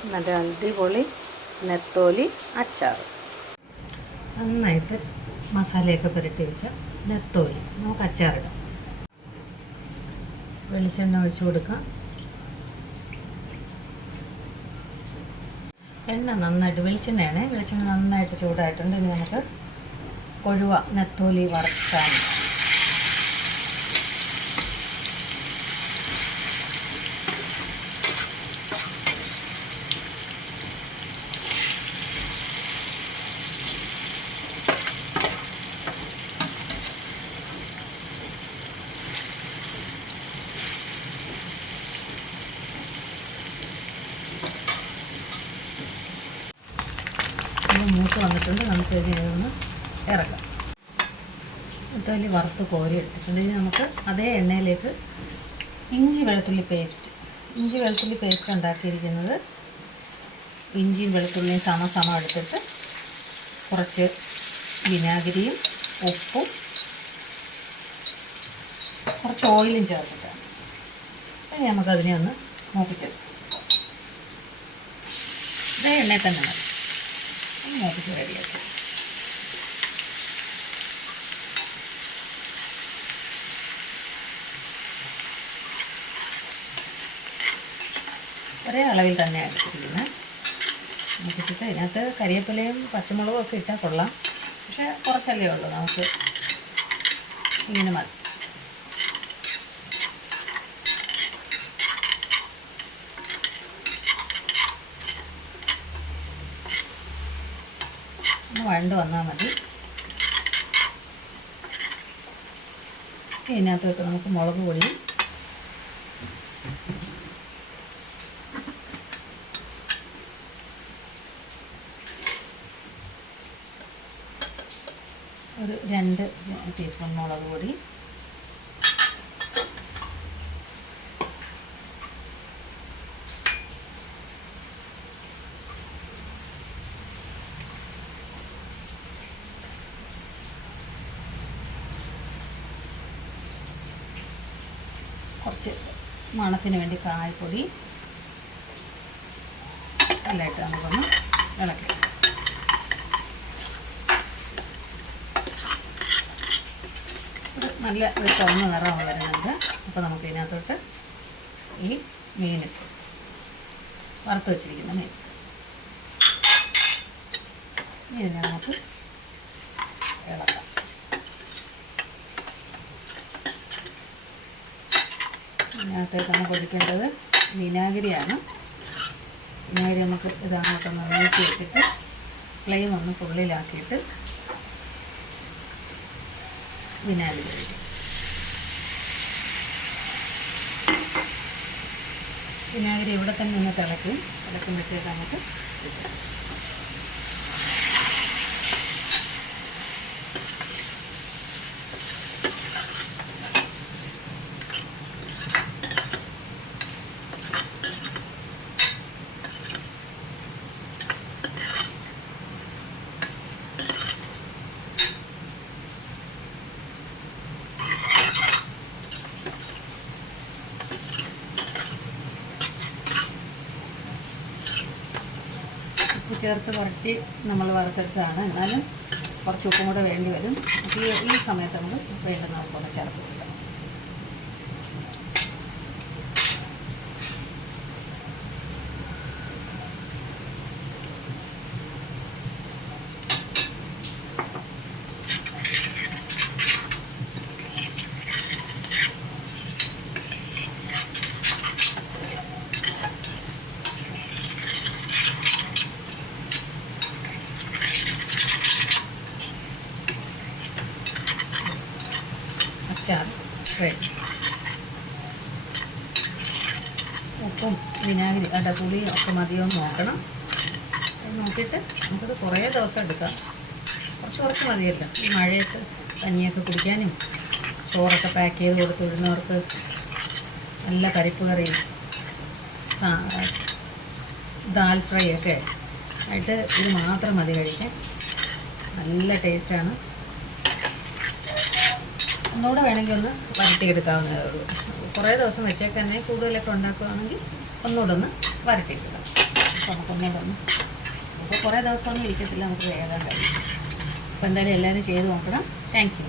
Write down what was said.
നല്ല അടിപൊളി നെത്തോലി അച്ചാർ. നന്നായിട്ട് മസാലയൊക്കെ പുരട്ടി വെച്ച നെത്തോലി നമുക്ക് അച്ചാറിടാം. വെളിച്ചെണ്ണ ഒഴിച്ചു കൊടുക്കാം. എണ്ണ നന്നായിട്ട് വെളിച്ചെണ്ണ നന്നായിട്ട് ചൂടായിട്ടുണ്ട്. ഇനി നമുക്ക് കൊഴുവ നെത്തോലി വറുക്കാൻ. മൂത്ത് വന്നിട്ടുണ്ട്. നമുക്ക് ഇതിനൊന്ന് ഇറക്കാം. നെത്തോലി വറുത്ത് കോരി എടുത്തിട്ടുണ്ട്. ഇനി നമുക്ക് അതേ എണ്ണയിലേക്ക് ഇഞ്ചി വെളുത്തുള്ളി പേസ്റ്റ് ഉണ്ടാക്കിയിരിക്കുന്നത്. ഇഞ്ചിയും വെളുത്തുള്ളിയും സമം എടുത്തിട്ട് കുറച്ച് വിനാഗിരിയും ഉപ്പും കുറച്ച് ഓയിലും ചേർത്തിട്ടാണ്. ഇനി നമുക്കതിനെ ഒന്ന് മൂപ്പിച്ചെടുക്കാം. ഇതേ എണ്ണയിൽ തന്നെ മതി. മൂപ്പിച്ച് റെഡിയാക്കി. ഒരേ അളവിൽ തന്നെ എടുത്തിരിക്കുന്നത്. മൂപ്പിച്ചിട്ട് ഇതിനകത്ത് കരിവേപ്പിലയും പച്ചമുളകും ഒക്കെ ഇട്ടാൽ കൊള്ളാം. പക്ഷേ കുറച്ചല്ലേ ഉള്ളൂ, നമുക്ക് ഇങ്ങനെ മതി. വഴണ്ട് വന്നാൽ മതി. ഇതിനകത്തൊക്കെ നമുക്ക് മുളക് പൊടിയും ഒരു 2 ടീസ്പൂൺ മുളക് പൊടി, കുറച്ച് മണത്തിന് വേണ്ടി കായപ്പൊടി എല്ലാം ഇട്ട് നമുക്കൊന്ന് ഇളക്കി. നല്ല ഒരു ചുവന്ന നിറം വരുന്നുണ്ട്. അപ്പോൾ നമുക്ക് ഇതിനകത്തോട്ട് ഈ മീനിട്ട് വറുത്ത് വെച്ചിരിക്കുന്ന മീനിനെ നമുക്ക് ഇളക്കാം. ഇതിനകത്തേക്ക് നമുക്ക് ഒഴിക്കേണ്ടത് വിനാഗിരിയാണ്. വിനാഗിരി നമുക്ക് ഇതങ്ങോട്ടൊന്ന് നീക്കി വെച്ചിട്ട് ഫ്ലെയിം ഒന്ന് ഫുള്ളിലാക്കിയിട്ട് വിനാഗിരി ഒഴിക്കും. വിനാഗിരി ഇവിടെ തന്നെ ഒന്ന് തിളക്കുമ്പോഴത്തേക്ക് നമുക്ക് ഉപ്പ് ചേർത്ത് പുരട്ടി നമ്മൾ വറുത്തെടുത്തതാണ്. എന്നാലും കുറച്ച് ഉപ്പും കൂടെ വേണ്ടി വരും. അപ്പോൾ ഈ സമയത്ത് നമുക്ക് വേണ്ടുന്ന ഉപ്പൊന്ന് ചേർത്ത് കൊടുക്കാം. അച്ചാർ റെഡി. ഉപ്പും വിനാഗിരി പുളിയും ഒക്കെ മതിയോ എന്ന് നോക്കണം. നോക്കിയിട്ട് നമുക്കത് കുറേ ദിവസം എടുക്കാം. കുറച്ച് മതിയല്ലോ. ഈ മഴയത്ത് കഞ്ഞിയൊക്കെ കുടിക്കാനും ചോറൊക്കെ പാക്ക് ചെയ്ത് കൊടുത്ത് വിടുന്നവർക്ക് നല്ല പരിപ്പ് കറിയും ദാൽ ഫ്രൈ ഒക്കെ ആയിട്ട് ഇത് മാത്രം മതി കഴിക്കാൻ. നല്ല ടേസ്റ്റാണ്. ഒന്നുകൂടെ വേണമെങ്കിൽ ഒന്ന് വരട്ടിയെടുക്കാവുന്നതേ ഉള്ളൂ. കുറേ ദിവസം വെച്ചേക്ക് തന്നെ കൂടുതലൊക്കെ ഉണ്ടാക്കുകയാണെങ്കിൽ ഒന്നുകൂടെ ഒന്ന് വരട്ടിയെടുക്കാം. അപ്പോൾ നമുക്കൊന്നുകൂടെ ഒന്ന് ഇപ്പോൾ കുറേ ദിവസമൊന്നും ഇരിക്കത്തില്ല, നമുക്ക് വേഗം കഴിയും. അപ്പോൾ എന്തായാലും എല്ലാവരും ചെയ്ത് നോക്കണം. Thank you.